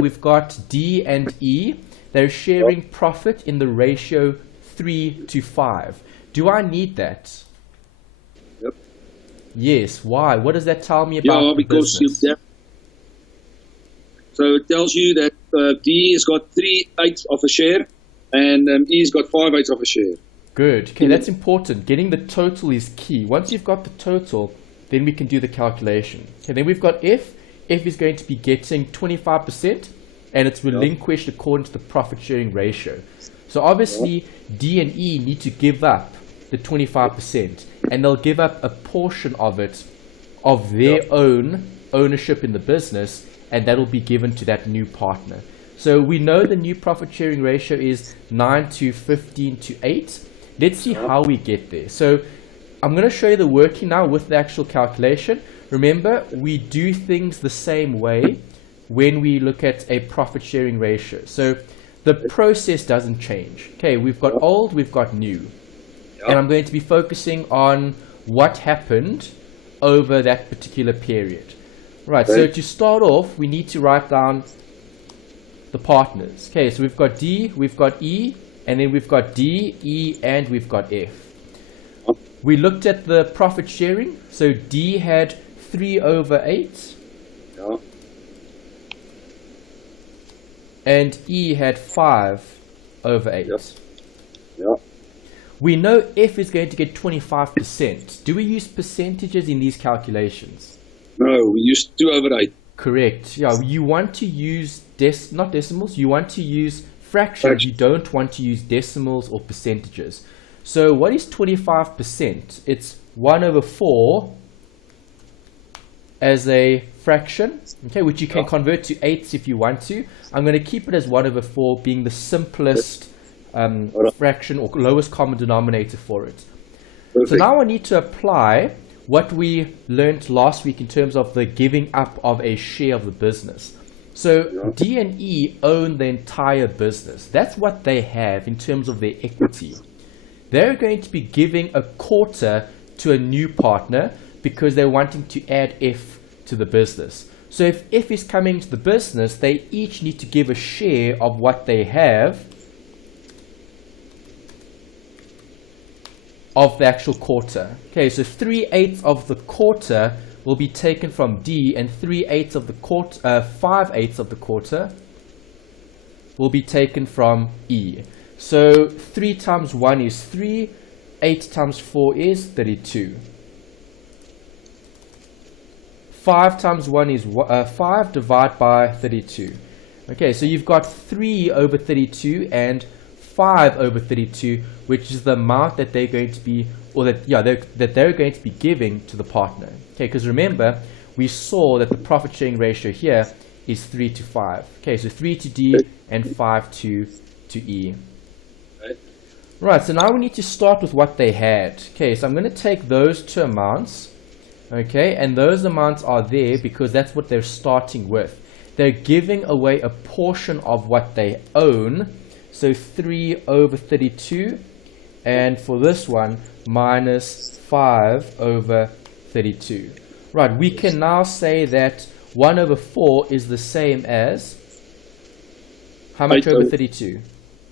we've got D and E. They're sharing profit in the ratio 3:5. Do I need that? Yep. Yes. Why? What does that tell me about the because business? So it tells you that D has got 3/8 of a share, and E's got 5/8 of a share. Good. Okay, that's important. Getting the total is key. Once you've got the total, then we can do the calculation. Okay, then we've got F. F is going to be getting 25%, and it's relinquished according to the profit sharing ratio. So obviously, D and E need to give up the 25%, and they'll give up a portion of it, of their own ownership in the business, and that will be given to that new partner. So we know the new profit sharing ratio is 9:15:8. Let's see how we get there. So I'm going to show you the working now with the actual calculation. Remember, we do things the same way when we look at a profit sharing ratio. So the process doesn't change. Okay, we've got old, we've got new. And I'm going to be focusing on what happened over that particular period. Right, so to start off, we need to write down the partners. Okay, so we've got D, we've got E, and then we've got D, E, and we've got F. We looked at the profit sharing. So D had 3/8. And E had 5/8. We know F is going to get 25%. Do we use percentages in these calculations? No, we use 2/8. Correct. Yeah, you want to use not decimals, you want to use fractions. You don't want to use decimals or percentages. So what is 25%? It's 1/4 as a fraction, okay, which you can convert to eighths if you want to. I'm going to keep it as 1/4 being the simplest fraction or lowest common denominator for it. So now I need to apply what we learned last week in terms of the giving up of a share of the business. So D and E own the entire business. That's what they have in terms of their equity. They're going to be giving a quarter to a new partner because they're wanting to add F to the business. So if F is coming to the business, they each need to give a share of what they have of the actual quarter. Okay, so 3/8 of the quarter will be taken from D, and 3/8 of the quarter, 5/8 of the quarter will be taken from E. So 3 times 1 is 3, 8 times 4 is 32. 5 times 1 is 5, divide by 32. Okay, so you've got 3/32 and 5/32, which is the amount that they're going to be, or that they're going to be giving to the partner. Okay, because remember, we saw that the profit sharing ratio here is 3:5. Okay, so 3 to D and 5 to E. Right, so now we need to start with what they had. Okay, so I'm going to take those two amounts. Okay, and those amounts are there because that's what they're starting with. They're giving away a portion of what they own. So 3/32, and for this one, minus 5/32. Right, we can now say that 1/4 is the same as, how much over 32?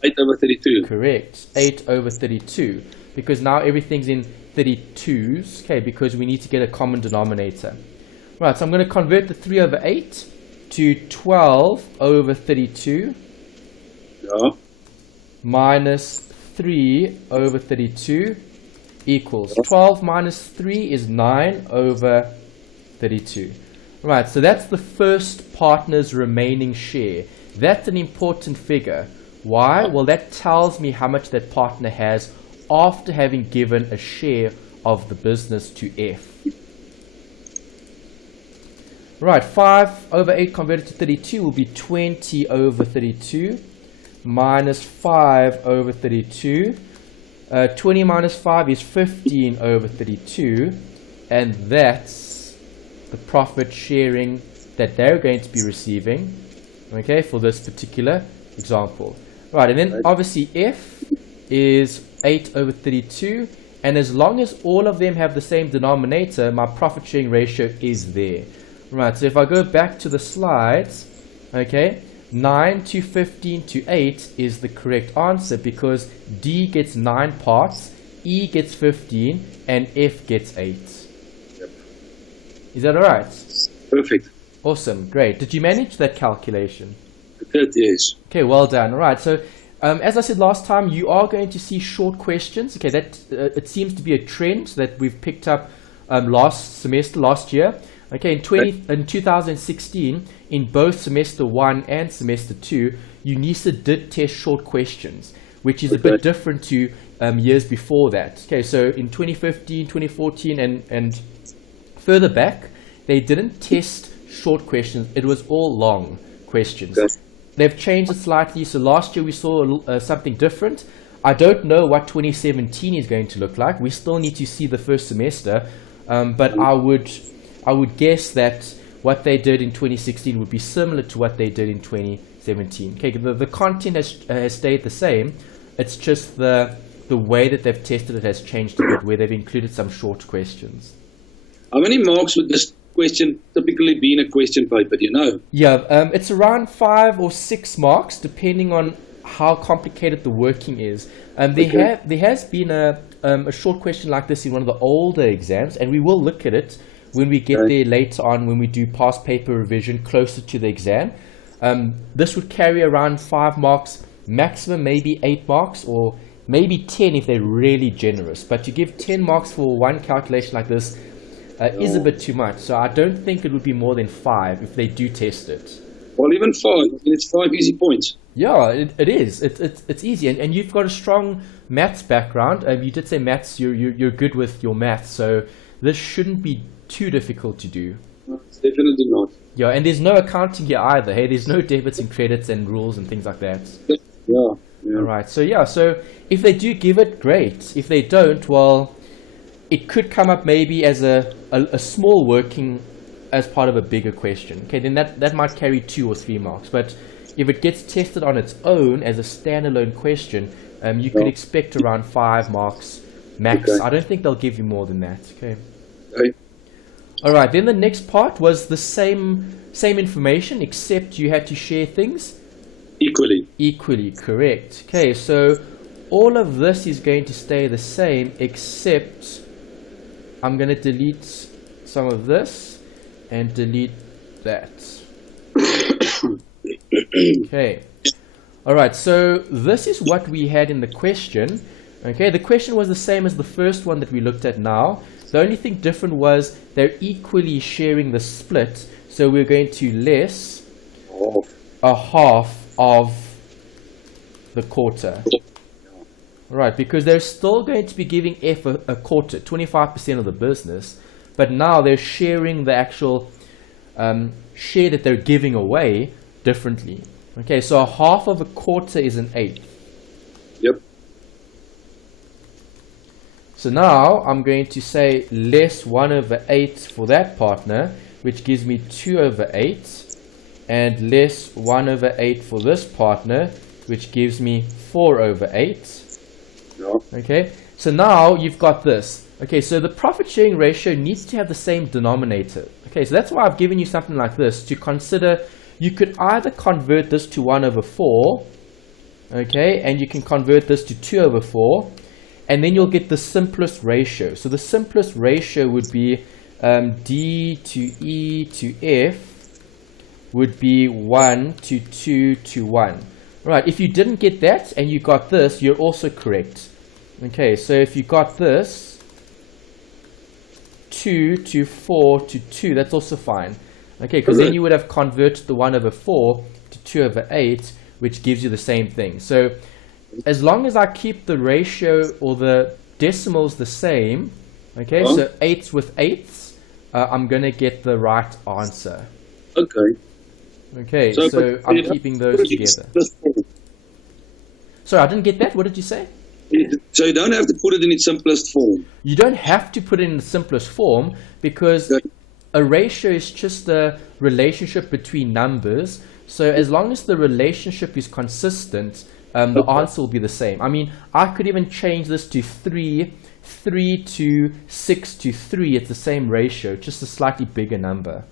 8/32. Correct, 8/32, because now everything's in 32s, okay, because we need to get a common denominator. Right, so I'm going to convert the 3/8 to 12/32. Minus 3/32 equals 12 minus 3 is 9/32. Right, so that's the first partner's remaining share. That's an important figure. Why? Well, that tells me how much that partner has after having given a share of the business to F. Right, 5/8 converted to 32 will be 20/32. Minus 5/32. 20 minus 5 is 15/32, and that's the profit sharing that they're going to be receiving, okay, for this particular example. Right, and then obviously F is 8/32, and as long as all of them have the same denominator, my profit sharing ratio is there. Right, so if I go back to the slides, okay, 9 to 15 to 8 is the correct answer because D gets 9 parts, E gets 15, and F gets 8. Yep. Is that alright? Perfect. Awesome, great. Did you manage that calculation? Good, yes. Okay, well done. All right, so as I said last time, you are going to see short questions. Okay, that it seems to be a trend that we've picked up last year. Okay, in 2016, in both semester 1 and semester 2, UNISA did test short questions, which is a bit different to years before that. Okay, so in 2015, 2014, and further back, they didn't test short questions. It was all long questions. Okay. They've changed it slightly. So last year we saw something different. I don't know what 2017 is going to look like. We still need to see the first semester, but I would guess that what they did in 2016 would be similar to what they did in 2017. Okay, the content has stayed the same. It's just the way that they've tested it has changed a bit, where they've included some short questions. How many marks would this question typically be in a question paper, do you know? Yeah, it's around 5 or 6 marks, depending on how complicated the working is. There has been a short question like this in one of the older exams, and we will look at it when we get there later on, when we do past paper revision closer to the exam. This would carry around 5 marks, maximum maybe 8 marks, or maybe 10 if they're really generous. But to give 10 marks for one calculation like this is a bit too much. So I don't think it would be more than 5 if they do test it. Well, even 5. I mean, it's 5 easy points. Yeah, it is. It's easy, and you've got a strong maths background. You did say maths. You're good with your maths, so this shouldn't be too difficult to do. No, it's definitely not. Yeah, and there's no accounting here either. Hey, there's no debits and credits and rules and things like that. Yeah. All right. So yeah. So if they do give it, great. If they don't, well, it could come up maybe as a small working as part of a bigger question. Okay, then that might carry 2 or 3 marks. But if it gets tested on its own as a standalone question, you could expect around 5 marks max. Okay. I don't think they'll give you more than that. Okay. Okay. All right. Then the next part was the same information, except you had to share things equally. Correct. Okay. So all of this is going to stay the same, except I'm going to delete some of this and delete that. Okay. All right. So this is what we had in the question. Okay. The question was the same as the first one that we looked at now. The only thing different was they're equally sharing the split. So we're going to less a half of the quarter. Right, because they're still going to be giving F a quarter, 25% of the business, but now they're sharing the actual share that they're giving away differently. Okay, so a half of a quarter is an eighth. Yep. So now I'm going to say less 1 over 8 for that partner, which gives me 2 over 8, and less 1 over 8 for this partner, which gives me 4 over 8. Okay, so now you've got this. Okay, so the profit sharing ratio needs to have the same denominator. Okay, so that's why I've given you something like this to consider. You could either convert this to 1 over 4, okay, and you can convert this to 2 over 4, and then you'll get the simplest ratio. So the simplest ratio would be D to E to F would be 1 to 2 to 1. Right, if you didn't get that and you got this, you're also correct. Okay, so if you got this, 2 to 4 to 2, that's also fine. Okay, because then you would have converted the 1 over 4 to 2 over 8, which gives you the same thing. So as long as I keep the ratio or the decimals the same, okay, so 8s with 8s, I'm going to get the right answer. Okay. Okay, so I'm keeping those together. Sorry, I didn't get that. What did you say? So you don't have to put it in its simplest form. You don't have to put it in the simplest form because a ratio is just a relationship between numbers. So as long as the relationship is consistent, the answer will be the same. I mean, I could even change this to 3 to 6 to 3. It's the same ratio, just a slightly bigger number.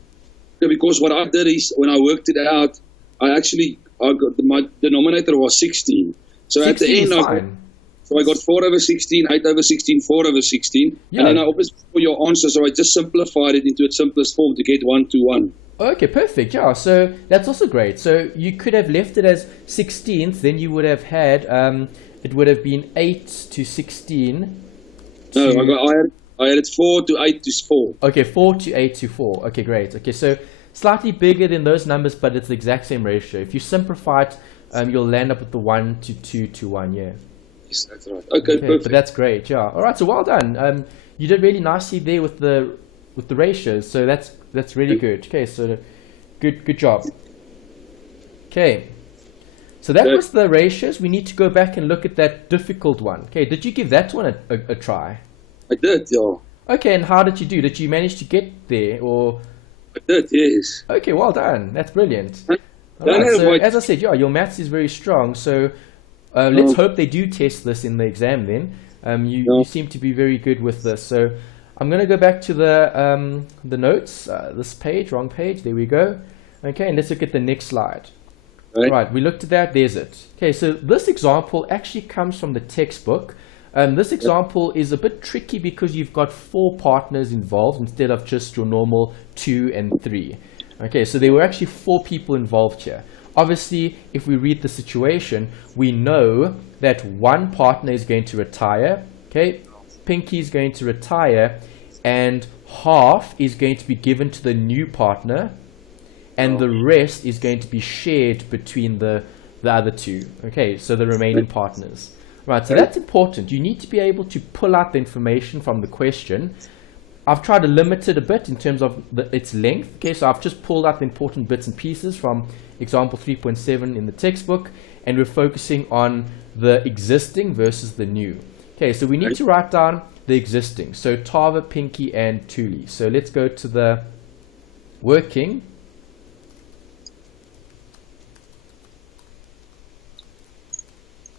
Yeah, because what I did is when I worked it out, I actually my denominator was 16. So at the 16 end, is fine. So I got 4 over 16, 8 over 16, 4 over 16. Yeah. And then I obviously for your answer, so I just simplified it into its simplest form to get 1 to 1. Okay, perfect. Yeah, so that's also great. So you could have left it as 16th, then you would have had, it would have been 8 to 16. No, I had it 4 to 8 to 4. Okay, 4 to 8 to 4. Okay, great. Okay, so slightly bigger than those numbers, but it's the exact same ratio. If you simplify it, you'll land up with the 1 to 2 to 1, yeah. Yes, that's right. Okay, perfect. But that's great, yeah. All right, so well done. You did really nicely there with the ratios, so that's really good. Okay, so good job. Okay, so that was the ratios. We need to go back and look at that difficult one. Okay, did you give that one a try? I did, yeah. Okay, and how did you do? Did you manage to get there, or? I did, yes. Okay, well done. That's brilliant. I All right, so like- as I said, yeah, your maths is very strong. So let's hope they do test this in the exam. Then you seem to be very good with this. So I'm going to go back to the notes. This page, wrong page. There we go. Okay, and let's look at the next slide. Right, we looked at that. There's it. Okay, so this example actually comes from the textbook. This example is a bit tricky because you've got 4 partners involved instead of just your normal 2 and 3. Okay, so there were actually 4 people involved here. Obviously, if we read the situation, we know that one partner is going to retire. Okay, Pinky is going to retire, and half is going to be given to the new partner, and the rest is going to be shared between the other 2. Okay, so the remaining partners. Right, so that's important. You need to be able to pull out the information from the question. I've tried to limit it a bit in terms of its length. Okay, so I've just pulled out the important bits and pieces from example 3.7 in the textbook, and we're focusing on the existing versus the new. Okay, so we need to write down the existing. So Tava, Pinky, and Thuli. So let's go to the working.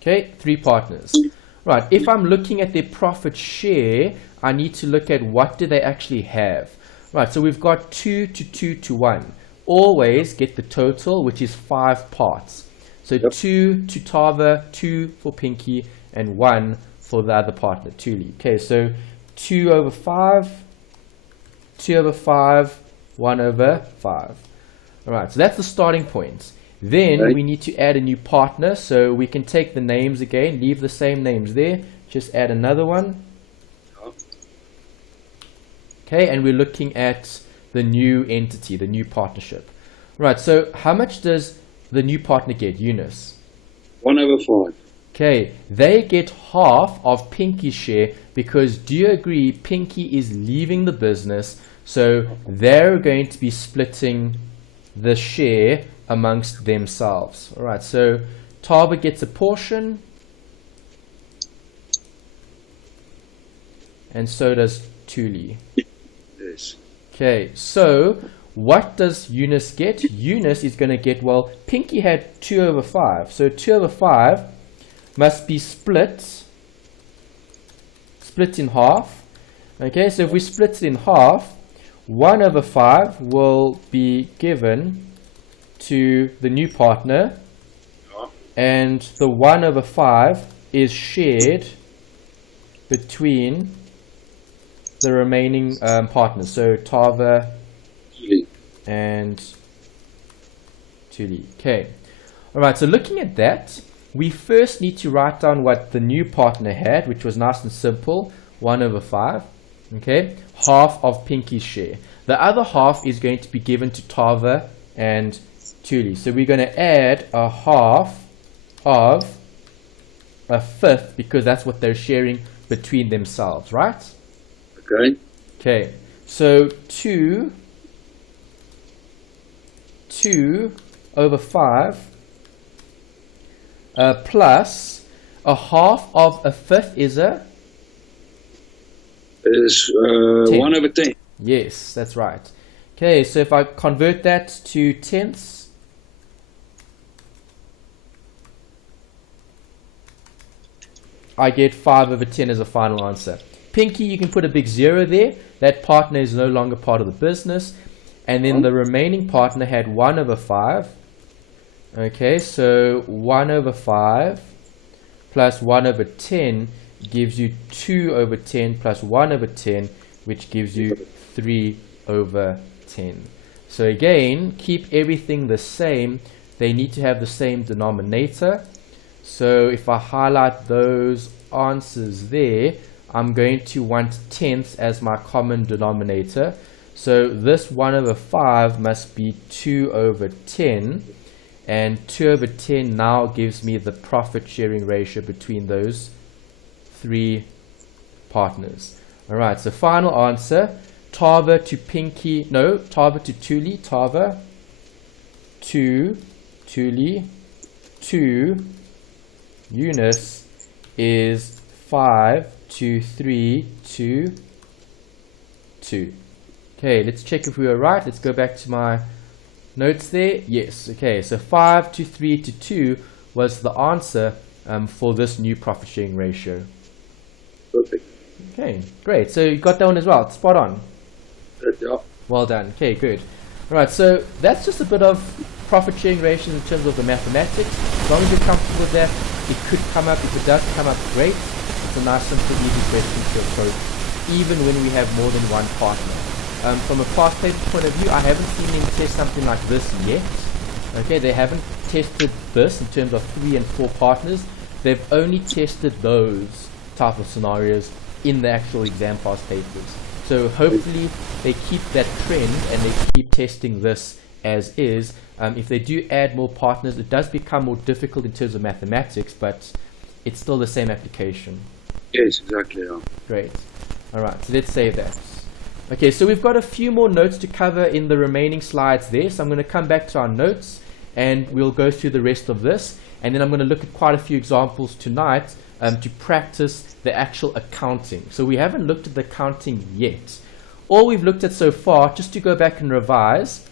Okay, 3 partners. Right, if I'm looking at their profit share, I need to look at what do they actually have. Right, so we've got 2 to 2 to 1. Always get the total, which is 5 parts. So 2 to Tava, 2 for Pinky, and 1 for the other partner, Thuli. Okay, so 2 over 5, 2 over 5, 1 over 5. Alright, so that's the starting point. Then we need to add a new partner, so we can take the names again, leave the same names there, just add another one. Okay, and we're looking at the new entity, the new partnership. Right, so how much does the new partner get, Eunice? 1 over 5. Okay, they get half of Pinky's share because, do you agree, Pinky is leaving the business, so they're going to be splitting the share amongst themselves. All right, so Tava gets a portion, and so does Thuli. Yes. Okay, so what does Eunice get? Eunice is going to get, well, Pinky had 2 over 5, so 2 over 5 must be split in half. Okay, so if we split it in half, 1 over 5 will be given to the new partner, and the 1 over 5 is shared between the remaining partners, so Tava and Thuli. Okay, alright, so looking at that, we first need to write down what the new partner had, which was nice and simple, 1 over 5. Okay, half of Pinky's share. The other half is going to be given to Tava and Thuli. So we're going to add a half of a fifth because that's what they're sharing between themselves, right? Okay. Okay, so 2 over 5 plus a half of a fifth is a? Is 1 over 10. Yes, that's right. Okay, so if I convert that to tenths, I get 5 over 10 as a final answer. Pinky, you can put a big 0 there. That partner is no longer part of the business. And then the remaining partner had 1 over 5. Okay, so 1 over 5 plus 1 over 10 gives you 2 over 10 plus 1 over 10, which gives you 3 over 10. So again, keep everything the same. They need to have the same denominator. So if I highlight those answers there, I'm going to want tenths as my common denominator. So this 1 over 5 must be 2 over 10. And 2 over 10 now gives me the profit sharing ratio between those three partners. Alright, so final answer. Tava to Pinky, no, Tava to Tuli, Tava to Tuli to Eunice is 5 to 3 to 2. Okay, let's check if we were right. Let's go back to my notes there. Yes, okay, so 5 to 3 to 2 was the answer for this new profit sharing ratio. Perfect. Okay, great. So you got that one as well. Spot on. Yeah. Well done. Okay, good. Alright, so that's just a bit of profit sharing ratios in terms of the mathematics. As long as you're comfortable with that, it could come up. If it does come up, great. It's a nice, simple, easy question to approach, even when we have more than one partner. From a past paper point of view, I haven't seen them test something like this yet. Okay, they haven't tested this in terms of 3 and 4 partners. They've only tested those type of scenarios in the actual exam past papers. So hopefully they keep that trend and they keep testing this as is. If they do add more partners, it does become more difficult in terms of mathematics, but it's still the same application. Yes, exactly. Yeah. Great. Alright, so let's save that. Okay, so we've got a few more notes to cover in the remaining slides there. So I'm going to come back to our notes and we'll go through the rest of this. And then I'm going to look at quite a few examples tonight to practice the actual accounting. So we haven't looked at the accounting yet. All we've looked at so far, just to go back and revise,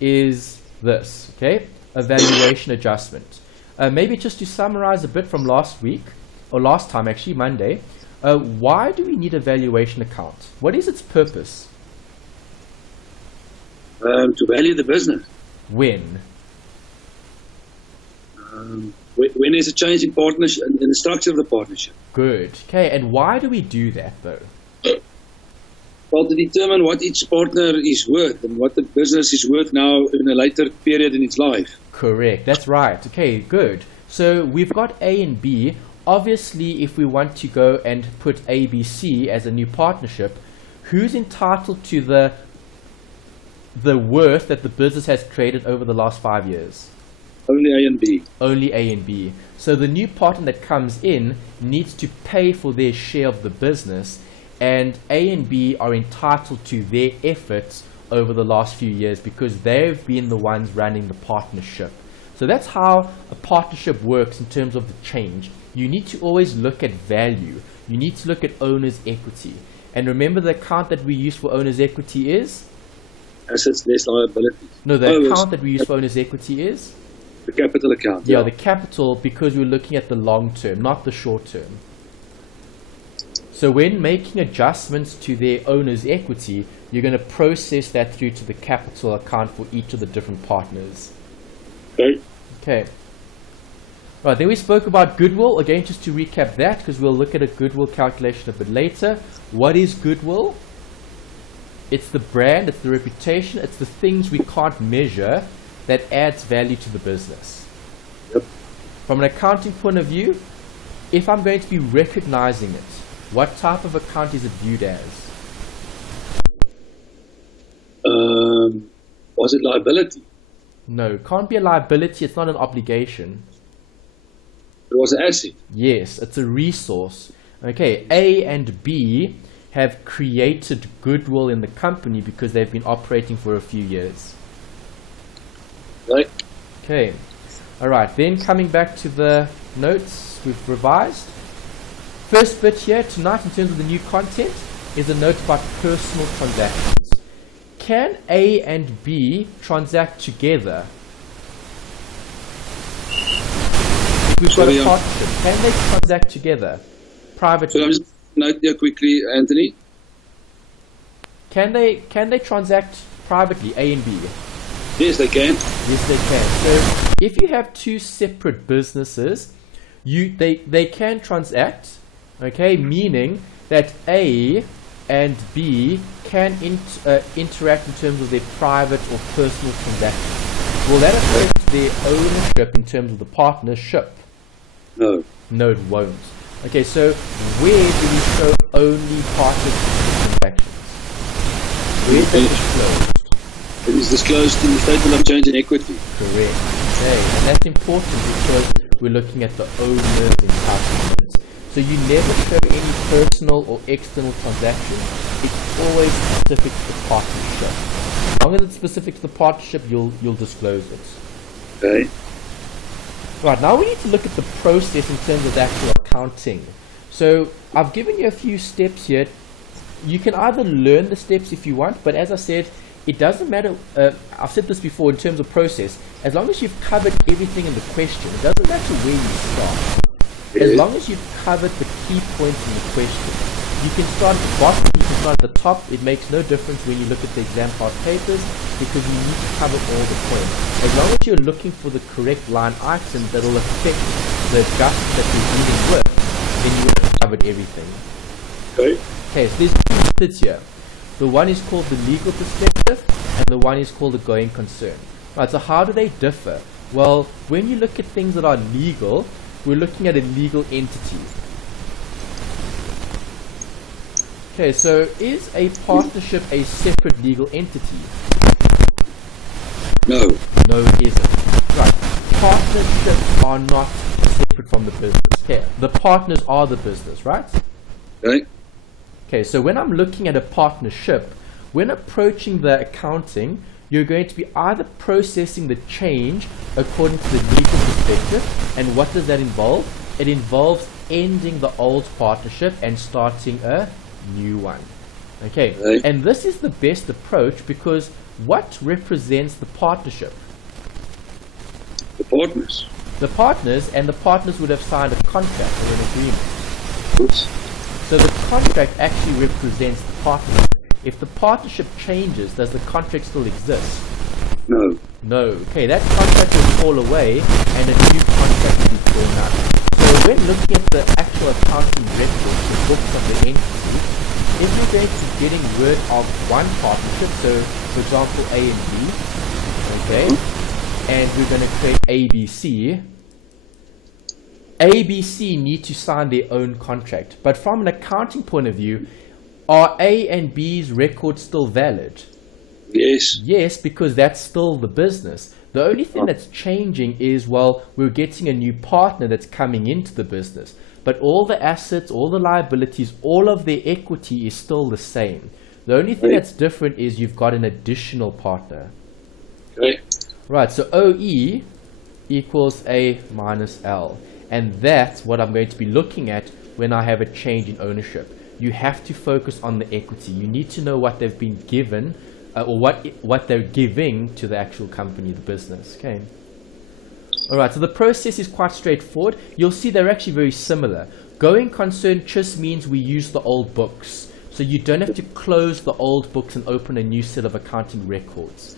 is this, okay? A valuation adjustment. Maybe just to summarize a bit from last week, or last time actually, Monday, why do we need a valuation account? What is its purpose? To value the business. When? When there's a change in partnership, in the structure of the partnership. Good. Okay, and why do we do that though? Well, to determine what each partner is worth and what the business is worth now in a later period in its life. Correct, that's right. Okay, good. So we've got A and B. Obviously, if we want to go and put ABC as a new partnership, who's entitled to the worth that the business has created over the last 5 years? Only A and B. Only A and B. So the new partner that comes in needs to pay for their share of the business, and A and B are entitled to their efforts over the last few years because they've been the ones running the partnership. So that's how a partnership works in terms of the change. You need to always look at value. You need to look at owner's equity. And remember, the account that we use for owner's equity is? Assets less liabilities. No, the account that we use for owner's equity is? The capital account. Yeah, the capital, because we're looking at the long term, not the short term. So when making adjustments to their owner's equity, you're going to process that through to the capital account for each of the different partners. Okay. Okay. Right, then we spoke about goodwill. Again, just to recap that, because we'll look at a goodwill calculation a bit later. What is goodwill? It's the brand, it's the reputation, it's the things we can't measure that adds value to the business. Yep. From an accounting point of view, if I'm going to be recognizing it, what type of account is it viewed as? Was it liability? No, it can't be a liability, it's not an obligation. It was an asset. Yes, it's a resource. Okay, A and B have created goodwill in the company because they've been operating for a few years. Right. Okay, alright, then coming back to the notes we've revised. First bit here tonight in terms of the new content is a note about personal transactions. Can A and B transact together? If we've got a partnership, can they transact together privately? So I'm just note here quickly, Anthony. Can they transact privately, A and B? Yes, they can. Yes, they can. So if you have two separate businesses, they can transact, okay, meaning that A and B can interact in terms of their private or personal transactions. Will that affect their ownership in terms of the partnership? No. No, it won't. Okay, so where do we show only partnership transactions? Where is that disclosed? It is disclosed in the statement of change in equity. Correct. Okay, and that's important because we're looking at the owner's entitlements. So you never show any personal or external transactions. It's always specific to the partnership. As long as it's specific to the partnership, you'll disclose it. Okay. Right, now we need to look at the process in terms of the actual accounting. So I've given you a few steps here. You can either learn the steps if you want, but as I said, it doesn't matter. I've said this before in terms of process. As long as you've covered everything in the question, it doesn't matter where you start. As long as you've covered the key points in the question, you can start at the bottom, you can start at the top. It makes no difference when you look at the exam past papers because you need to cover all the points. As long as you're looking for the correct line item that will affect the adjustment that you're dealing with, then you would have covered everything. Okay. Okay, so there's two methods here. The one is called the legal perspective and the one is called the going concern. Right, so how do they differ? Well, when you look at things that are legal, we're looking at a legal entity. Okay, so is a partnership a separate legal entity? No. No, it isn't. Right, partnerships are not separate from the business. Okay, the partners are the business, right? Okay. Okay, so when I'm looking at a partnership, when approaching the accounting, you're going to be either processing the change according to the legal perspective, and what does that involve? It involves ending the old partnership and starting a new one. Okay, Right. and this is the best approach because what represents the partnership? The partners. The partners, and the partners would have signed a contract or an agreement. Oops. So the contract actually represents the partnership. If the partnership changes, does the contract still exist? No. No. Okay, that contract will fall away and a new contract will be drawn up. So when looking at the actual accounting records, the books of the entity, if you're going to be getting rid of one partnership, so for example A and B, okay, and we're going to create ABC, ABC need to sign their own contract. But from an accounting point of view, are A and B's records still valid? Yes. Yes, because that's still the business. The only thing that's changing is, well, we're getting a new partner that's coming into the business. But all the assets, all the liabilities, all of their equity is still the same. The only thing that's different is you've got an additional partner. Okay. Right, so OE equals A minus L. And that's what I'm going to be looking at when I have a change in ownership. You have to focus on the equity. You need to know what they've been given or what they're giving to the actual company, the business. Okay. Alright, so the process is quite straightforward. You'll see they're actually very similar. Going concern just means we use the old books. So you don't have to close the old books and open a new set of accounting records.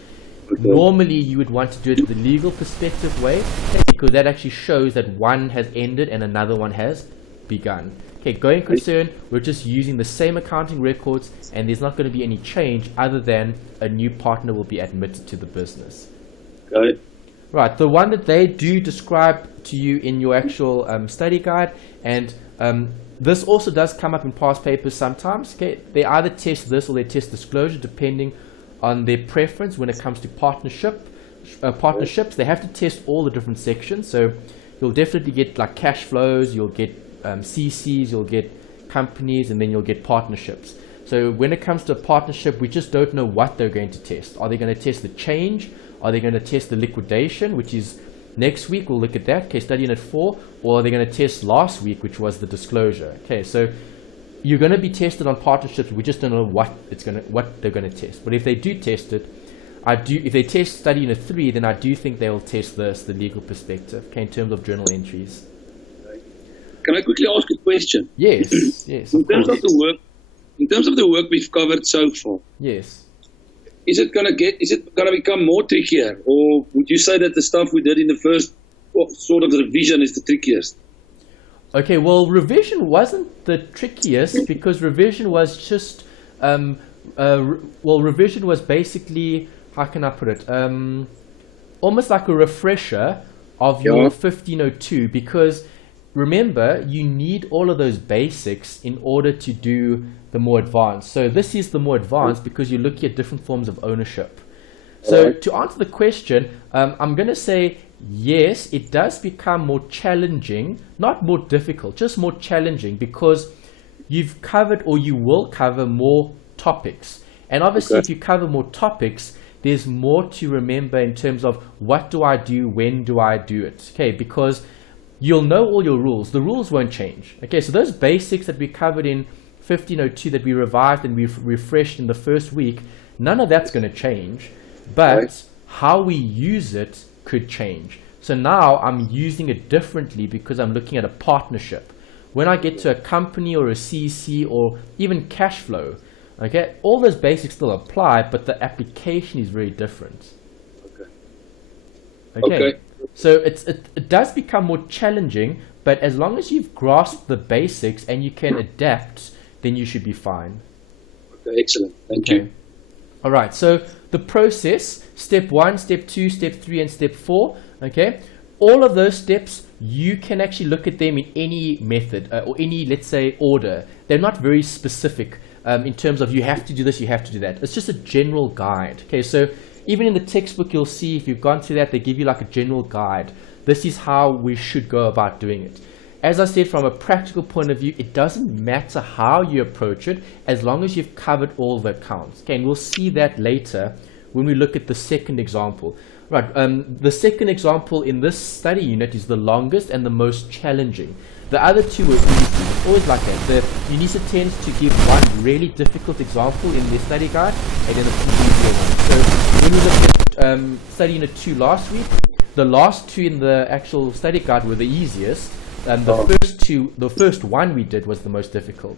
Normally you would want to do it the legal perspective way, because that actually shows that one has ended and another one has begun. Okay, going concern, we're just using the same accounting records and there's not going to be any change other than a new partner will be admitted to the business. Okay. Right, the one that they do describe to you in your actual study guide, and this also does come up in past papers sometimes. Okay, they either test this or they test disclosure depending on their preference when it comes to partnerships. They have to test all the different sections, so you'll definitely get like cash flows, you'll get CCs, you'll get companies, and then you'll get partnerships. So when it comes to a partnership, we just don't know what they're going to test. Are they going to test the change? Are they going to test the liquidation, which is next week? We'll look at that, case study unit 4. Or are they going to test last week, which was the disclosure? Okay, so you're going to be tested on partnerships. We just don't know what they're going to test. But if they do test it, if they test study unit 3, then I do think they will test this, the legal perspective, okay, in terms of journal entries. Can I quickly ask a question? Yes, yes. In terms of the work we've covered so far, Yes. is it going to become more trickier, or would you say that the stuff we did in the first sort of revision is the trickiest? Okay, well, revision wasn't the trickiest because revision was just, revision was basically, how can I put it, almost like a refresher of your 1502, because remember, you need all of those basics in order to do the more advanced. So this is the more advanced because you're looking at different forms of ownership. So to answer the question, I'm going to say yes, it does become more challenging, not more difficult, just more challenging because you've covered or you will cover more topics. And obviously if you cover more topics, there's more to remember in terms of what do I do, when do I do it, okay, because you'll know all your rules. The rules won't change. Okay, so those basics that we covered in 1502 that we revived and we've refreshed in the first week, none of that's going to change, but how we use it could change. So now I'm using it differently because I'm looking at a partnership. When I get to a company or a CC or even cash flow, okay, all those basics still apply, but the application is very different. Okay. So it does become more challenging, but as long as you've grasped the basics and you can adapt, then you should be fine. Okay, excellent. Thank you. All right, so the process, step 1, step 2, step 3, and step 4, okay? All of those steps, you can actually look at them in any method or any, let's say, order. They're not very specific in terms of you have to do this, you have to do that. It's just a general guide, okay? So even in the textbook, you'll see if you've gone through that, they give you like a general guide. This is how we should go about doing it. As I said, from a practical point of view, it doesn't matter how you approach it as long as you've covered all the accounts. Okay, and we'll see that later when we look at the second example. Right, the second example in this study unit is the longest and the most challenging. The other two were easy. It's always like that. The UNISA tends to give one really difficult example in their study guide and then a few easier ones. So when we looked at study unit 2 last week, the last two in the actual study guide were the easiest. The first one we did was the most difficult.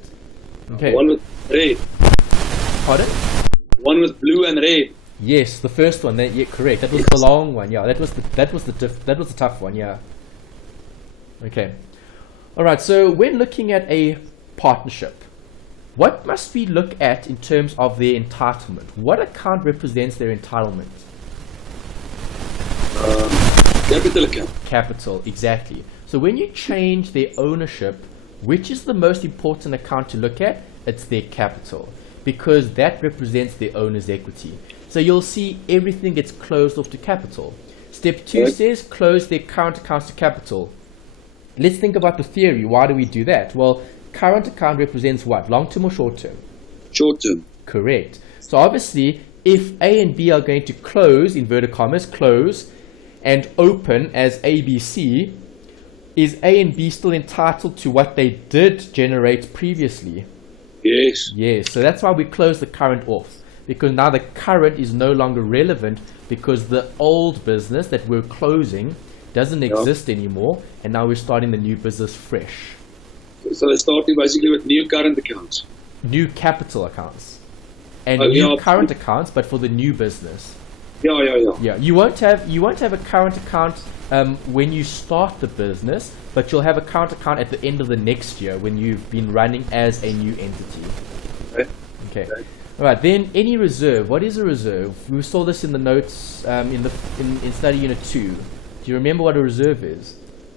Okay. One with red. Pardon? One with blue and red. Yes, the first one. Yeah, correct. That was the long one. Yeah, that was the tough one. Yeah. Okay. All right. So when looking at a partnership, what must we look at in terms of their entitlement? What account represents their entitlement? Capital account. Capital, exactly. So when you change their ownership, which is the most important account to look at? It's their capital, because that represents their owner's equity. So you'll see everything gets closed off to capital. Step 2 says close their current accounts to capital. Let's think about the theory. Why do we do that? Well, current account represents what? Long-term or short-term? Short-term. Correct. So obviously, if A and B are going to close, inverted commas, close, and open as ABC, is A and B still entitled to what they did generate previously? Yes. Yes, so that's why we close the current off, because now the current is no longer relevant because the old business that we're closing doesn't exist anymore, and now we're starting the new business fresh. So they're starting basically with new current accounts. New capital accounts. And new current accounts, but for the new business. Yeah. You won't have a current account when you start the business, but you'll have a current account at the end of the next year when you've been running as a new entity. Okay. All right. Then any reserve. What is a reserve? We saw this in the notes in study unit 2. Do you remember what a reserve is?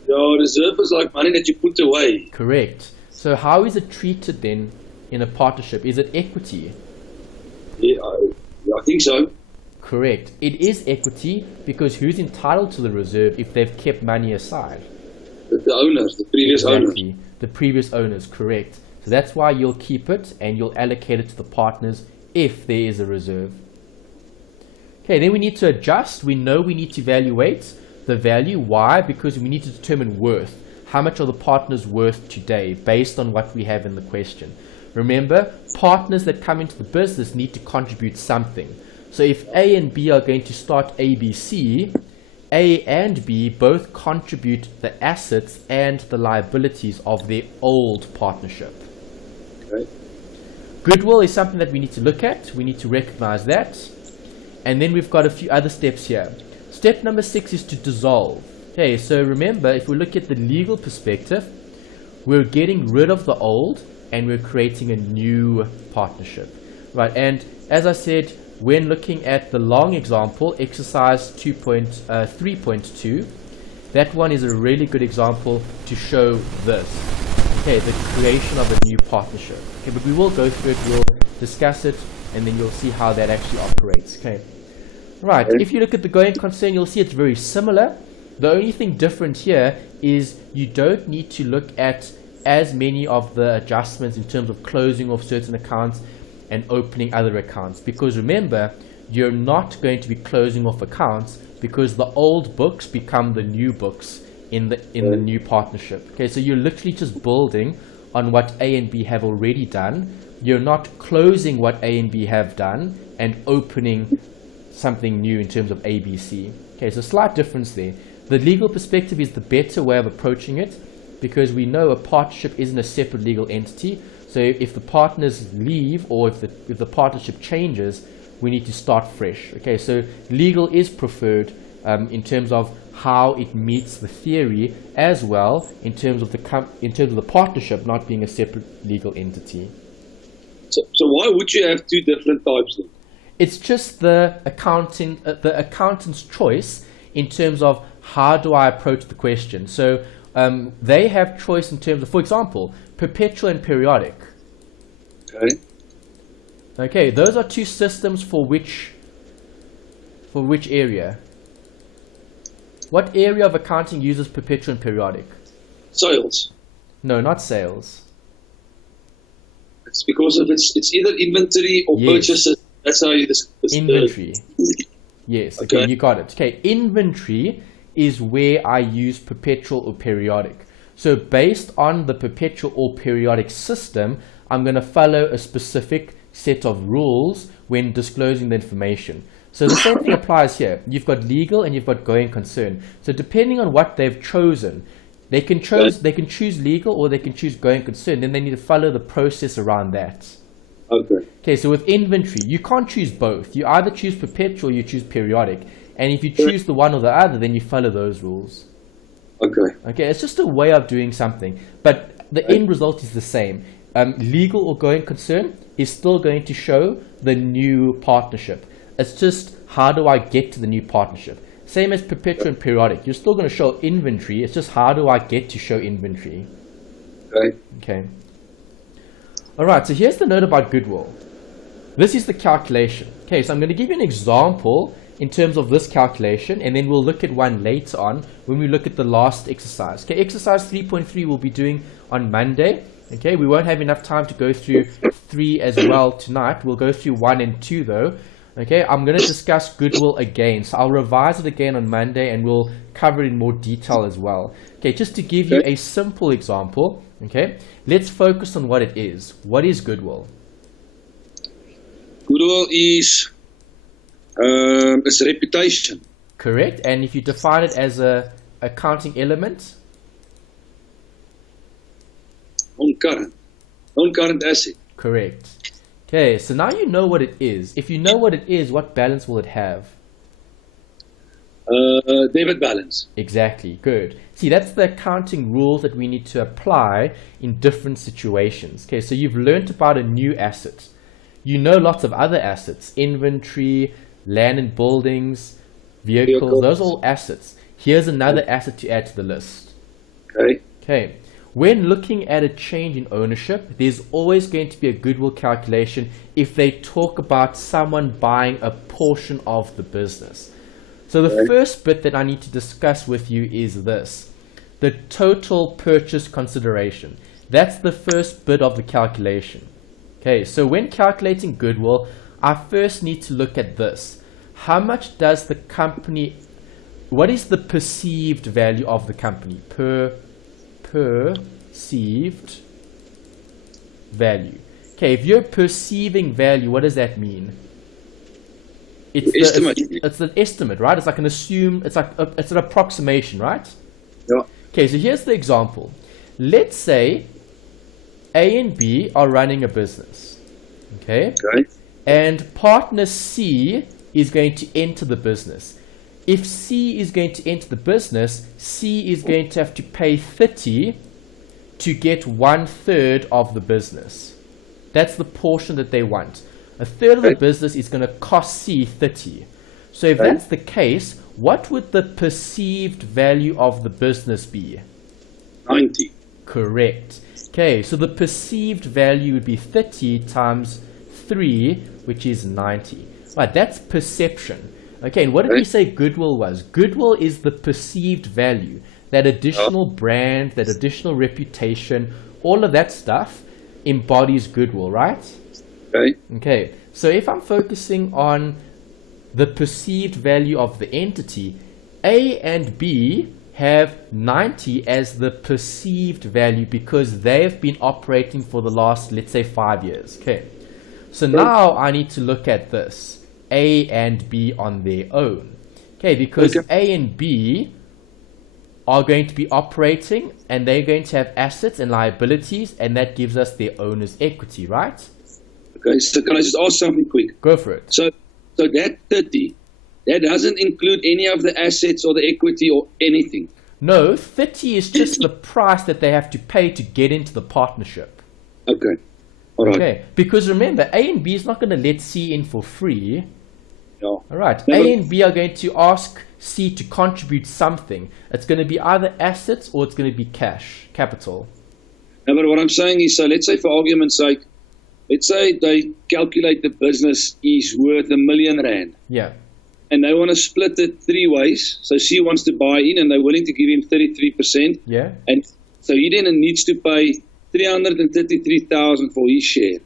Yeah, reserve is like money that you put away. Correct. So how is it treated then in a partnership? Is it equity? Yeah, I think so. Correct. It is equity because who's entitled to the reserve if they've kept money aside? The owners, the previous owners. The previous owners, correct. So that's why you'll keep it and you'll allocate it to the partners if there is a reserve. Okay, then we need to adjust. We know we need to evaluate the value. Why? Because we need to determine worth. How much are the partners worth today based on what we have in the question? Remember, partners that come into the business need to contribute something. So if A and B are going to start ABC, A and B both contribute the assets and the liabilities of their old partnership. Okay. Goodwill is something that we need to look at. We need to recognize that. And then we've got a few other steps here. Step number 6 is to dissolve. Okay, so remember, if we look at the legal perspective, we're getting rid of the old and we're creating a new partnership, right? And as I said, when looking at the long example, exercise 3.2, that one is a really good example to show this. Okay, the creation of a new partnership. Okay, but we will go through it, we'll discuss it, and then you'll see how that actually operates. Okay, right. If you look at the going concern, you'll see it's very similar. The only thing different here is you don't need to look at as many of the adjustments in terms of closing off certain accounts and opening other accounts, because remember, you're not going to be closing off accounts because the old books become the new books in the new partnership. Okay, so you're literally just building on what A and B have already done. You're not closing what A and B have done and opening something new in terms of ABC. Okay, so slight difference there. The legal perspective is the better way of approaching it, because we know a partnership isn't a separate legal entity. So if the partners leave, or if the partnership changes, we need to start fresh. Okay, so legal is preferred in terms of how it meets the theory, as well in terms of the partnership not being a separate legal entity. So why would you have two different types then? It's just the accountant's choice in terms of how do I approach the question. So they have choice in terms of, for example, perpetual and periodic. Okay. Okay, those are two systems for which area? What area of accounting uses perpetual and periodic? Sales. No, not sales. It's because of it's either inventory or purchases. That's how you inventory. Yes, okay, you got it. Okay, inventory is where I use perpetual or periodic. So based on the perpetual or periodic system, I'm going to follow a specific set of rules when disclosing the information. So the same thing applies here. You've got legal and you've got going concern. So depending on what they've chosen, they can choose legal or they can choose going concern. Then they need to follow the process around that. Okay. Okay, so with inventory, you can't choose both. You either choose perpetual or you choose periodic. And if you choose the one or the other, then you follow those rules. Okay. Okay, it's just a way of doing something. But the end result is the same. Legal or going concern is still going to show the new partnership. It's just how do I get to the new partnership? Same as perpetual and periodic. You're still going to show inventory. It's just how do I get to show inventory? Okay. All right, so here's the note about goodwill. This is the calculation. Okay, so I'm going to give you an example in terms of this calculation, and then we'll look at one later on when we look at the last exercise. Okay, exercise 3.3 we'll be doing on Monday. Okay, we won't have enough time to go through 3 as well tonight. We'll go through 1 and 2 though. Okay, I'm going to discuss goodwill again. So I'll revise it again on Monday and we'll cover it in more detail as well. Okay, just to give you a simple example, okay, let's focus on what it is. What is goodwill? Goodwill is reputation. Correct. And if you define it as a accounting element? Non-current asset. Correct. Okay, so now you know what it is. If you know what it is, what balance will it have? Debit balance. Exactly, good. See, that's the accounting rules that we need to apply in different situations. Okay, so you've learned about a new asset. You know lots of other assets, inventory, land and buildings, vehicles, those are all assets. Here's another asset to add to the list. Okay. When looking at a change in ownership, there's always going to be a goodwill calculation if they talk about someone buying a portion of the business. So the first bit that I need to discuss with you is this, the total purchase consideration. That's the first bit of the calculation. Okay, so when calculating goodwill, I first need to look at this. How much does the company, what is the perceived value of the company? Perceived value. Okay, if you're perceiving value, what does that mean? It's an estimate, right? It's like an it's an approximation, right? Yeah. Okay, so here's the example. Let's say A and B are running a business. Okay? Okay. And partner C is going to enter the business. If C is going to enter the business, C is going to have to pay 30 to get 1/3 of the business. That's the portion that they want. A third of the business is going to cost C 30. So if that's the case, what would the perceived value of the business be? 90. Correct. Okay, so the perceived value would be 30 times 3, which is 90. Right, that's perception. Okay, and what did we say goodwill was? Goodwill is the perceived value, that additional brand, that additional reputation, all of that stuff embodies goodwill, right? Okay, so if I'm focusing on the perceived value of the entity, A and B have 90 as the perceived value because they've been operating for the last, let's say, 5 years. Okay, so now I need to look at this. A and B on their own. Okay, because A and B are going to be operating and they're going to have assets and liabilities, and that gives us their owner's equity, right? Okay, so can I just ask something quick? Go for it. So that 30, that doesn't include any of the assets or the equity or anything? No, 30 is just the price that they have to pay to get into the partnership. Okay, all right. Okay, because remember, A and B is not going to let C in for free. Yeah. All right, A and B are going to ask C to contribute something. It's going to be either assets or it's going to be cash, capital. No, but what I'm saying is, so let's say for argument's sake, let's say they calculate the business is worth R1 million. Yeah. And they want to split it 3 ways. So C wants to buy in and they're willing to give him 33%. Yeah. And so he then needs to pay 333,000 for his share.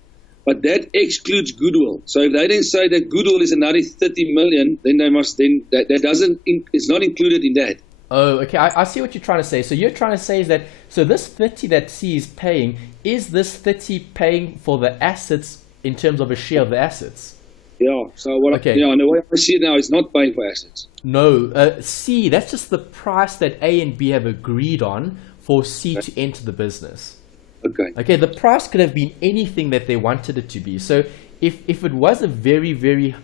But that excludes goodwill. So if they then say that goodwill is another 30 million, then they must that doesn't it's not included in that. Oh, okay. I see what you're trying to say. So you're trying to say is that so this 30 that C is paying, is this 30 paying for the assets in terms of a share of the assets? Yeah. So what? Okay. And the way I see it now, it's not paying for assets. No. C. That's just the price that A and B have agreed on for C to enter the business. Okay, the price could have been anything that they wanted it to be. So if it was a very, very,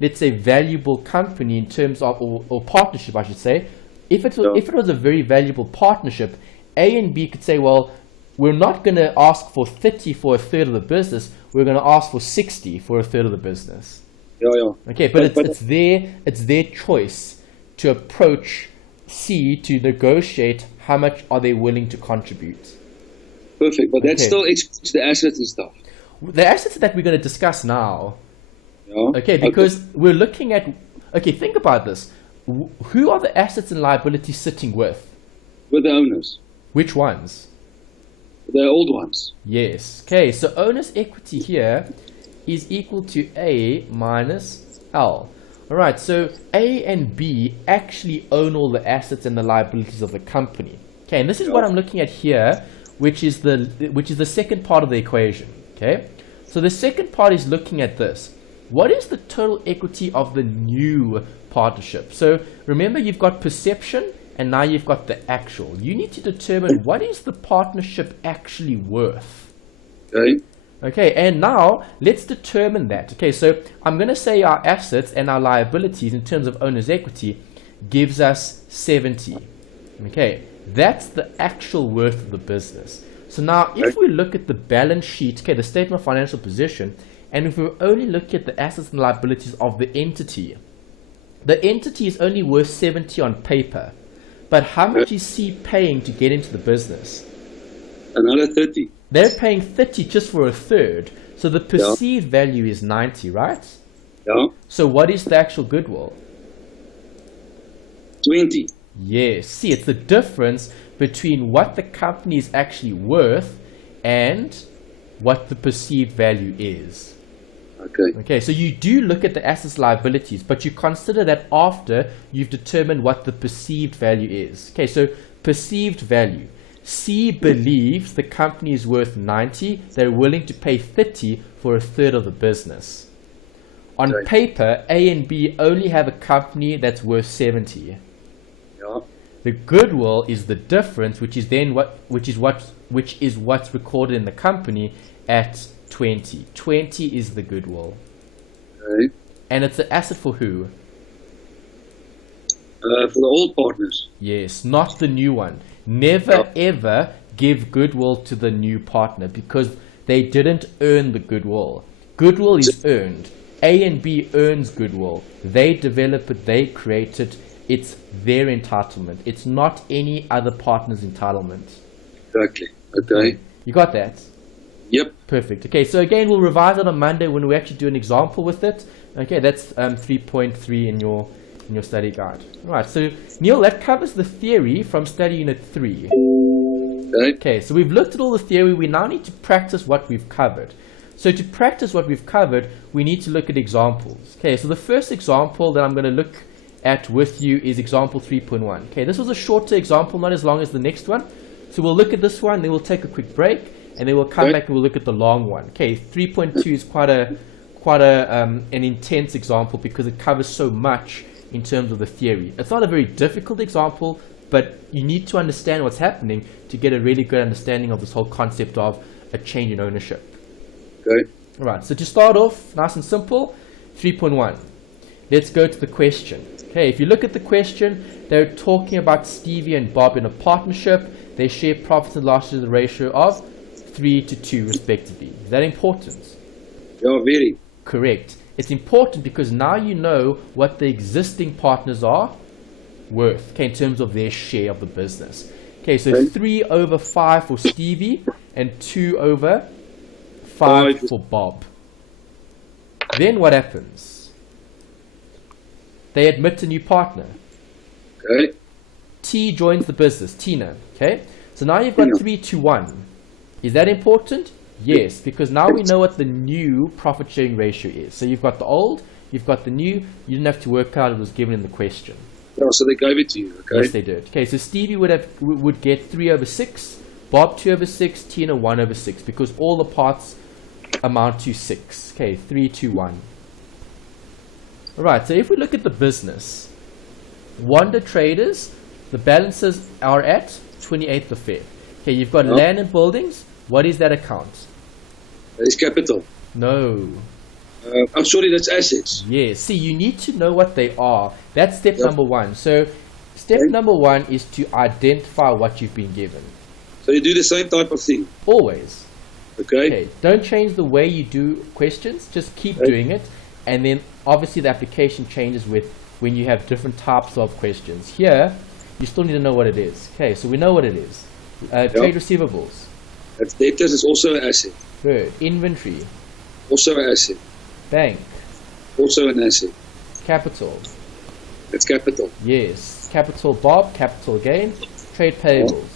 let's say, valuable company in terms of, or partnership, I should say, if it was a very valuable partnership, A and B could say, well, we're not going to ask for 30 for a third of the business. We're going to ask for 60 for a third of the business. Yeah. Okay, but it's their choice to approach C to negotiate how much are they willing to contribute. Perfect, but that still excludes the assets and stuff. The assets that we're going to discuss now. Yeah. Okay, because we're looking at... Okay, think about this. Who are the assets and liabilities sitting with? With the owners. Which ones? The old ones. Yes. Okay, so owner's equity here is equal to A minus L. Alright, so A and B actually own all the assets and the liabilities of the company. Okay, and this is what I'm looking at here, which is the second part of the equation. Okay, so the second part is looking at this. What is the total equity of the new partnership? So remember, you've got perception and now you've got the actual. You need to determine what is the partnership actually worth. Okay, and now let's determine that. Okay, so I'm going to say our assets and our liabilities in terms of owner's equity gives us 70. Okay, that's the actual worth of the business. So now if we look at the balance sheet, okay, the statement of financial position, and if we only look at the assets and liabilities of the entity is only worth 70 on paper. But how much is C paying to get into the business? Another 30. They're paying 30 just for a third. So the perceived value is 90, right? Yeah. So what is the actual goodwill? 20. Yes. See, it's the difference between what the company is actually worth and what the perceived value is. Okay, so you do look at the assets liabilities, but you consider that after you've determined what the perceived value is. Okay, so perceived value. C believes the company is worth 90. They're willing to pay 30 for a third of the business. On paper, A and B only have a company that's worth 70. Yeah. The goodwill is the difference, which is what's recorded in the company at 20. 20 is the goodwill. And it's an asset for who? For the old partners. Yes, not the new one. Never ever give goodwill to the new partner because they didn't earn the goodwill. Goodwill is earned. A and B earns goodwill. They develop it, they create it. It's their entitlement. It's not any other partner's entitlement. Exactly. Okay. You got that? Yep. Perfect. Okay, so again, we'll revise it on Monday when we actually do an example with it. Okay, that's 3.3 in your study guide. All right, so Neil, that covers the theory from study unit 3. Okay, so we've looked at all the theory. We now need to practice what we've covered. So to practice what we've covered, we need to look at examples. Okay, so the first example that I'm going to look at with you is example 3.1. Okay, this was a shorter example, not as long as the next one. So we'll look at this one, then we'll take a quick break, and then we'll come back and we'll look at the long one. Okay, 3.2 is quite an intense example because it covers so much in terms of the theory. It's not a very difficult example, but you need to understand what's happening to get a really good understanding of this whole concept of a change in ownership. Okay. All right, so to start off, nice and simple, 3.1. Let's go to the question. Okay, if you look at the question, they're talking about Stevie and Bob in a partnership. They share profits and losses in the ratio of 3 to 2 respectively. Is that important? Yeah, very. Correct. It's important because now you know what the existing partners are worth, okay, in terms of their share of the business. Okay, so 3 over 5 for Stevie and 2 over 5 for Bob. Then what happens? They admit a new partner. Okay. T joins the business, Tina. Okay, so now you've got 3 to 1. Is that important? Yes, because now we know what the new profit sharing ratio is. So you've got the old, you've got the new. You didn't have to work out; it was given in the question. Oh, so they gave it to you. Okay. Yes, they did. Okay, so Stevie would get 3 over 6, Bob 2 over 6, Tina 1 over 6, because all the parts amount to 6. Okay, 3 to 1. All right. So if we look at the business, Wonder Traders, the balances are at 28th of Feb. Okay, you've got land and buildings. What is that account? That is capital. No. I'm sorry, that's assets. Yes. See, you need to know what they are. That's step number 1. So step number 1 is to identify what you've been given. So you do the same type of thing? Always. Okay. Don't change the way you do questions. Just keep doing it. And then obviously the application changes with when you have different types of questions. Here, you still need to know what it is. Okay, so we know what it is. Trade receivables. That's debtors is also an asset. Good. Inventory. Also an asset. Bank. Also an asset. Capital. That's capital. Yes. Capital Bob, capital gain. Trade payables.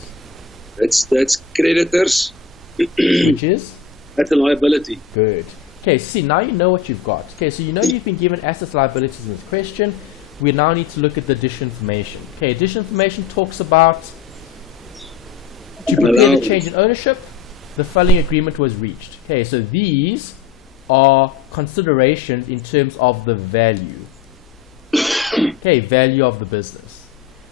That's creditors. Which is? That's a liability. Good. Okay, see, now you know what you've got. Okay, so you know you've been given assets, liabilities in this question. We now need to look at the additional information. Okay, additional information talks about to prepare the change in ownership, the following agreement was reached. Okay, so these are considerations in terms of the value. Okay, value of the business.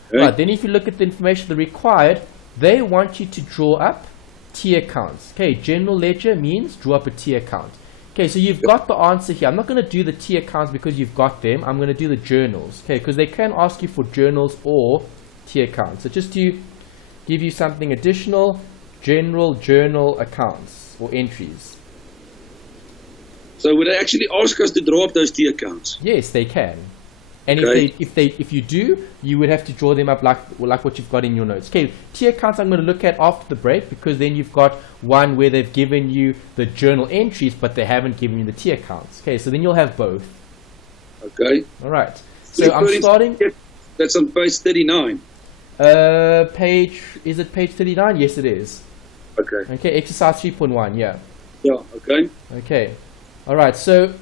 Okay. Right, then if you look at the information that required, they want you to draw up T accounts. Okay, general ledger means draw up a T account. Okay, so you've got the answer here. I'm not going to do the T accounts because you've got them. I'm going to do the journals. Okay, because they can ask you for journals or T accounts. So just to give you something additional, general journal accounts or entries. So would they actually ask us to draw up those T accounts? Yes, they can. And Okay. if you do, you would have to draw them up like what you've got in your notes. Okay, T accounts I'm going to look at after the break because then you've got one where they've given you the journal entries but they haven't given you the T accounts. Okay, so then you'll have both. Okay. All right. So I'm starting. That's on page 39. Is it page 39? Yes, it is. Okay. Okay, exercise 3.1. Yeah. Yeah. Okay. Okay. All right. So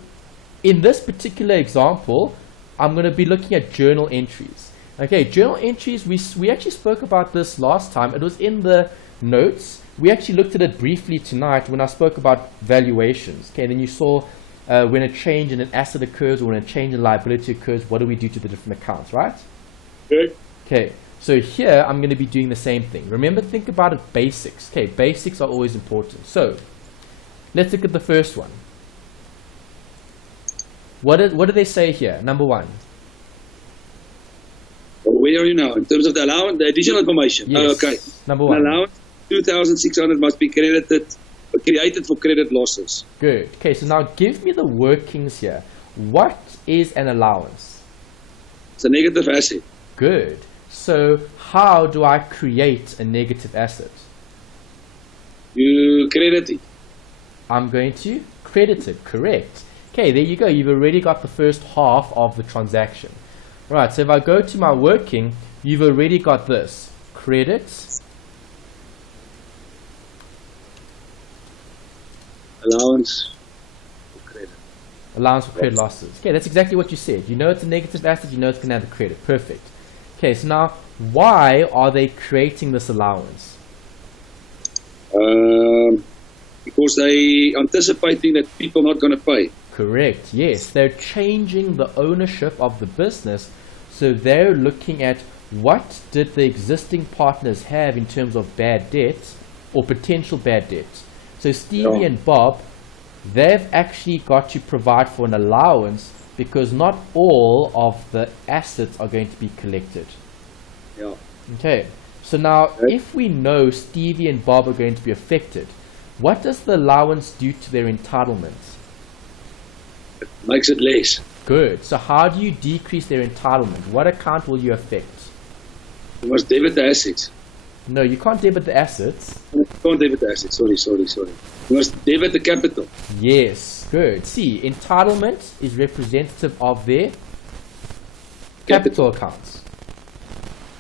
in this particular example, I'm going to be looking at journal entries. Okay, journal entries, we actually spoke about this last time. It was in the notes. We actually looked at it briefly tonight when I spoke about valuations. Okay, then you saw when a change in an asset occurs or when a change in liability occurs, what do we do to the different accounts, right? Okay. Okay, so here I'm going to be doing the same thing. Remember, think about it basics. Okay, basics are always important. So let's look at the first one. What do they say here? Number one. Where are you now? In terms of the allowance, the additional information. Yes. Oh, okay. Number one. An allowance, 2,600 must be created for credit losses. Good. Okay, so now give me the workings here. What is an allowance? It's a negative asset. Good. So how do I create a negative asset? You credit it. I'm going to credit it. Correct. Okay, there you go. You've already got the first half of the transaction. Right, so if I go to my working, you've already got this. Credit. Allowance for credit. Allowance for credit losses. Okay, that's exactly what you said. You know it's a negative asset, you know it's going to have the credit. Perfect. Okay, so now, why are they creating this allowance? Because they anticipating that people are not going to pay. Correct, yes. They're changing the ownership of the business, so they're looking at what did the existing partners have in terms of bad debts or potential bad debts. So Stevie and Bob, they've actually got to provide for an allowance because not all of the assets are going to be collected. Yeah. Okay, so now if we know Stevie and Bob are going to be affected, what does the allowance do to their entitlements? It makes it less. Good. So how do you decrease their entitlement? What account will you affect? You must debit the assets. No, you can't debit the assets. You can't debit the assets. Sorry. You must debit the capital. Yes, good. See, entitlement is representative of their capital accounts.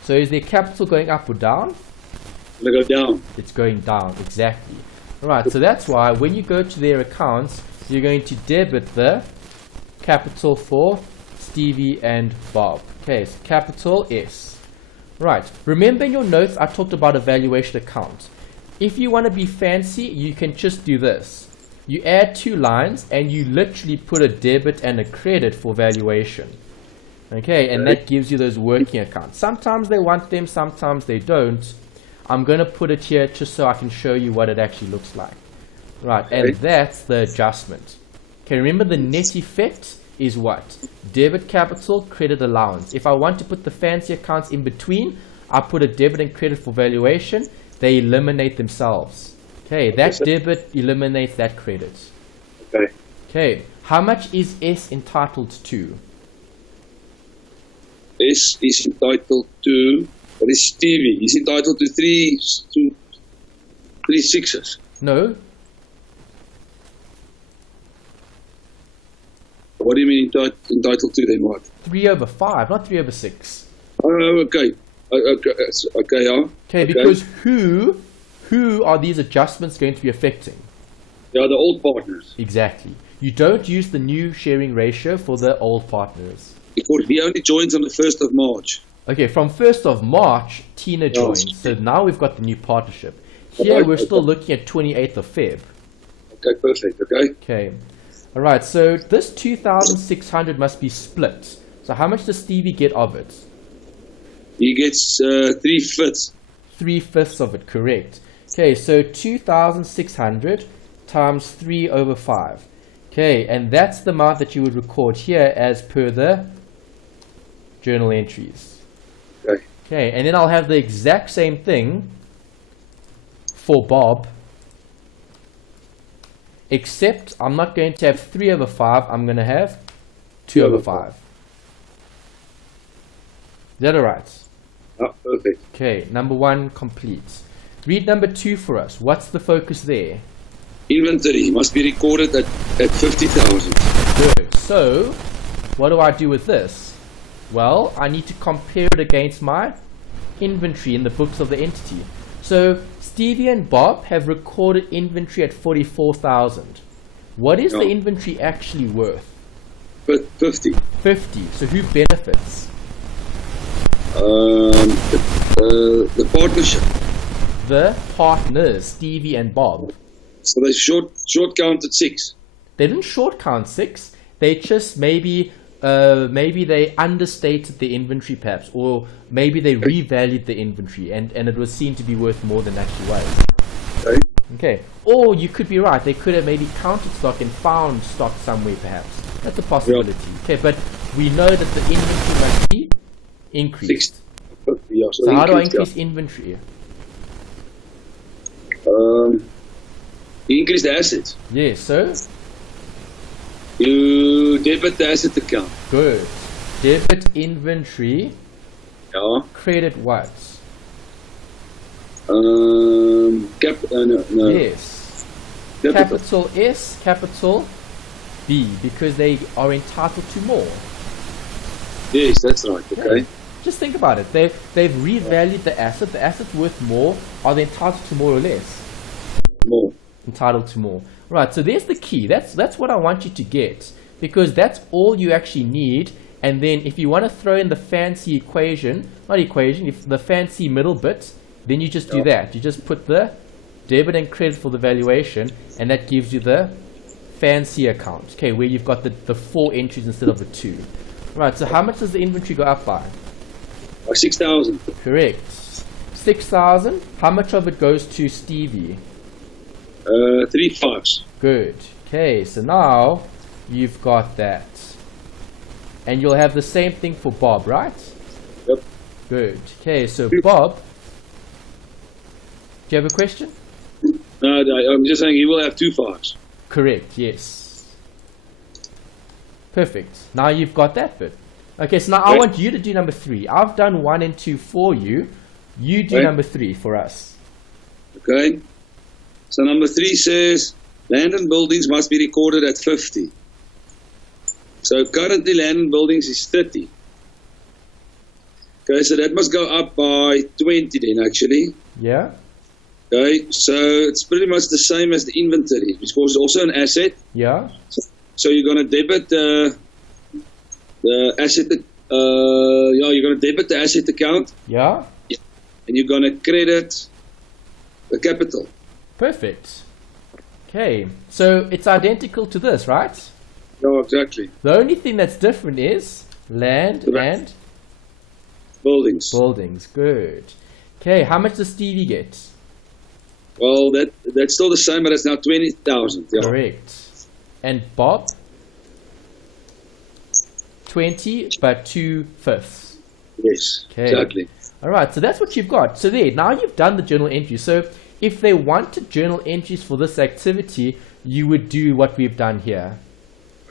So is their capital going up or down? They go down. It's going down, exactly. Alright, so that's why when you go to their accounts, you're going to debit the capital for Stevie and Bob. Okay, so capital S. Right, remember in your notes I talked about a valuation account. If you want to be fancy, you can just do this. You add two lines and you literally put a debit and a credit for valuation. Okay, and that gives you those working accounts. Sometimes they want them, sometimes they don't. I'm going to put it here just so I can show you what it actually looks like. Right, and that's the adjustment. Okay, remember the net effect is what? Debit capital, credit allowance. If I want to put the fancy accounts in between, I put a debit and credit for valuation. They eliminate themselves. Okay, that debit eliminates that credit. Okay. Okay, how much is S entitled to? S is entitled to, what is Stevie? He's entitled to three sixes. No. What do you mean entitled to then what? 3/5, not 3/6. Oh, okay. Okay, yeah. Okay, because who are these adjustments going to be affecting? They are the old partners. Exactly. You don't use the new sharing ratio for the old partners. Because he only joins on the 1st of March. Okay, from 1st of March, Tina joins. So now we've got the new partnership. Here we're still looking at 28th of Feb. Okay, perfect. Okay. Okay. All right, so this 2,600 must be split. So how much does Stevie get of it? He gets 3/5. 3/5 of it, correct. Okay, so 2,600 times 3/5. Okay, and that's the amount that you would record here as per the journal entries. Okay. Okay, and then I'll have the exact same thing for Bob, except I'm not going to have 3/5, I'm going to have 2/5. Is that alright? Oh, perfect. Okay, number one complete. Read number two for us. What's the focus there? Inventory must be recorded at 50,000. Good. So, what do I do with this? Well, I need to compare it against my inventory in the books of the entity. So, Stevie and Bob have recorded inventory at 44,000. What is the inventory actually worth? 50. 50. So, who benefits? The partnership. The partners, Stevie and Bob. So they short counted 6. They didn't short count 6. They just maybe they understated the inventory perhaps, or maybe they revalued the inventory and it was seen to be worth more than it actually was. Okay. Okay. Or you could be right. They could have maybe counted stock and found stock somewhere perhaps. That's a possibility. Okay, but we know that the inventory must be increased. 50, yeah, So how do I increase, increase inventory? You increase the assets. Yes, so You debit the asset account. good. Debit inventory, Yeah. credit what? No. Yes. Capital. Capital S, capital B, because they are entitled to more. Yes, that's right. Okay. Just think about it. They've revalued the asset. The asset's worth more. Are they entitled to more or less? More. Entitled to more. Right, so there's the key. That's what I want you to get, because that's all you actually need. And then if you want to throw in the fancy equation, not equation, if the fancy middle bit, then you just do that. You just put the debit and credit for the valuation, and that gives you the fancy account, okay, where you've got the 4 entries instead of the 2. Right, so how much does the inventory go up by? 6,000. Correct. 6,000. How much of it goes to Stevie? 3 5s. Good. Okay, so now you've got that. And you'll have the same thing for Bob, right? Yep. Good. Okay, so Bob, do you have a question? No, I'm just saying he will have 2 5s. Correct, yes. Perfect. Now you've got that bit. Okay, so now I want you to do number 3. I've done 1 and 2 for you. You do number 3 for us. Okay. So number 3 says land and buildings must be recorded at 50. So currently land and buildings is 30. Okay, so that must go up by 20 then actually. Yeah? Okay, so it's pretty much the same as the inventory, because it's also an asset. Yeah? So you're going to debit the asset, you're going to debit the asset account. Yeah? And you're going to credit the capital. Perfect. Okay, so it's identical to this, right? No, exactly. The only thing that's different is land and Buildings. buildings. Good. Okay, how much does Stevie get? Well, that's still the same, but it's now 20,000. Yeah. Correct. And Bob? 20, but 2/5. Yes, Okay. exactly. All right, so that's what you've got. So there, now you've done the journal entry. So if they wanted journal entries for this activity, you would do what we've done here.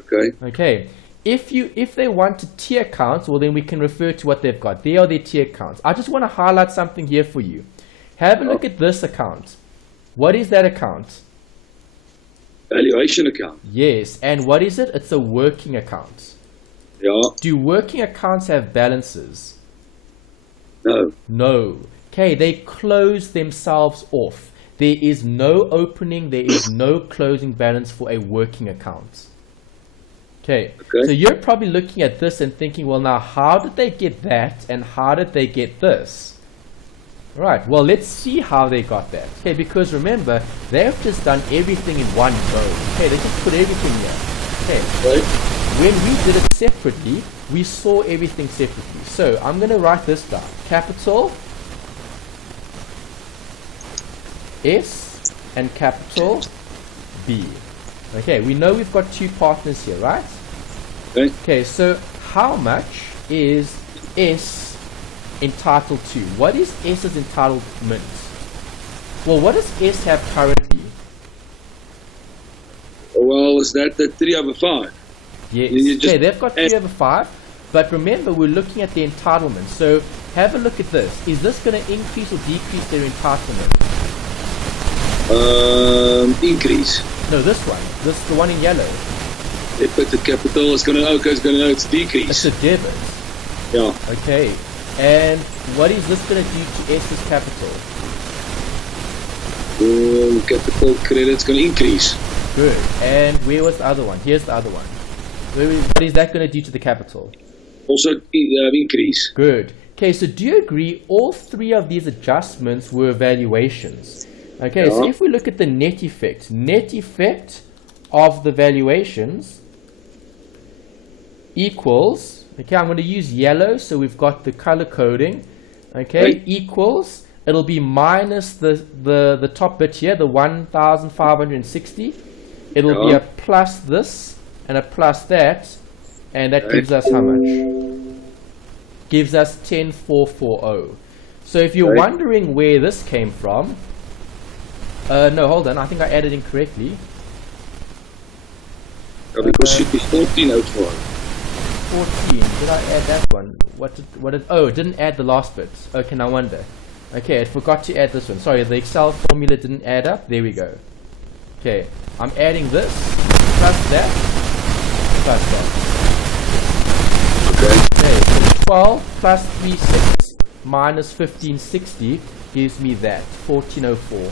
Okay. Okay. If they wanted tier counts, well, then we can refer to what they've got. They are their tier counts. I just want to highlight something here for you. Have a look at this account. What is that account? Valuation account. Yes. And what is it? It's a working account. Yeah. Do working accounts have balances? No. No. Okay, they close themselves off. There is no opening, there is no closing balance for a working account. Okay, so you're probably looking at this and thinking, well, now how did they get that and how did they get this? Right, well, let's see how they got that. Okay, because remember, they've just done everything in one go. Okay, they just put everything here. Okay, Right. when we did it separately, we saw everything separately. So I'm going to write this down. Capital S and capital B. Okay, we know we've got 2 partners here, right? Okay. Okay, so how much is S entitled to? What is S's entitlement? Well, what does S have currently? Well, is that the 3/5? Yes. You just Okay, they've got add- 3/5, but remember, we're looking at the entitlement. So have a look at this. Is this going to increase or decrease their entitlement? Increase. No, this one. This the one in yellow. They put the capital. It's it's decrease. It's a debit. Yeah. Okay. And what is this going to do to S's capital? Capital credit's going to increase. Good. And where was the other one? Here's the other one. What is that going to do to the capital? Also increase. Good. Okay, so do you agree all 3 of these adjustments were valuations? Okay, so if we look at the net effect of the valuations equals, okay, I'm going to use yellow, so we've got the color coding, okay, Right. equals, it'll be minus the top bit here, the 1,560, it'll be a plus this, and a plus that, and that gives us how much? Gives us 10,440. So if you're wondering where this came from, no, hold on, I think I added incorrectly. Because should be 1404. 14. Did I add that one? Oh, it didn't add the last bit. Okay, no wonder. Okay, I forgot to add this one. Sorry, the Excel formula didn't add up. There we go. Okay, I'm adding this plus that plus that. Okay, so 12 plus 36 minus 1560 gives me that 1404.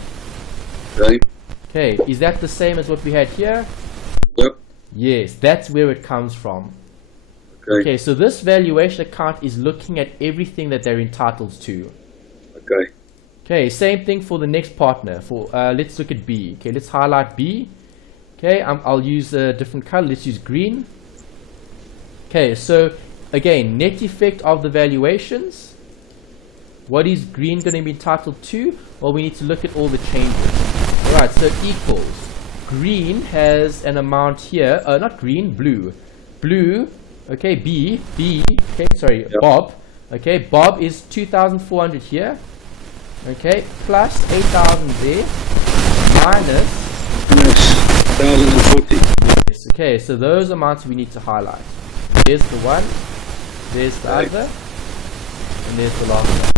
Okay, is that the same as what we had here? Yep. Yes, that's where it comes from. Okay, so this valuation account is looking at everything that they're entitled to. Okay, same thing for the next partner. For let's look at B. Okay, let's highlight B. Okay, I'll use a different color. Let's use green. Okay, so again, net effect of the valuations. What is green going to be entitled to? Well, we need to look at all the changes. Alright, so equals. Green has an amount here. Not green, blue. Blue. Okay, B, okay, sorry, yep. Bob. Okay, Bob is 2,400 here. Okay, plus 8,000 there. Minus 1,040. Yes, okay, so those amounts we need to highlight. There's the one, there's the other, and there's the last one.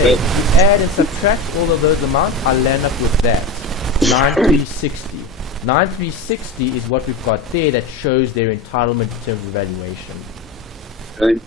Okay, if you add and subtract all of those amounts, I'll land up with that. 9,360. 9,360 is what we've got there that shows their entitlement in terms of valuation. Okay.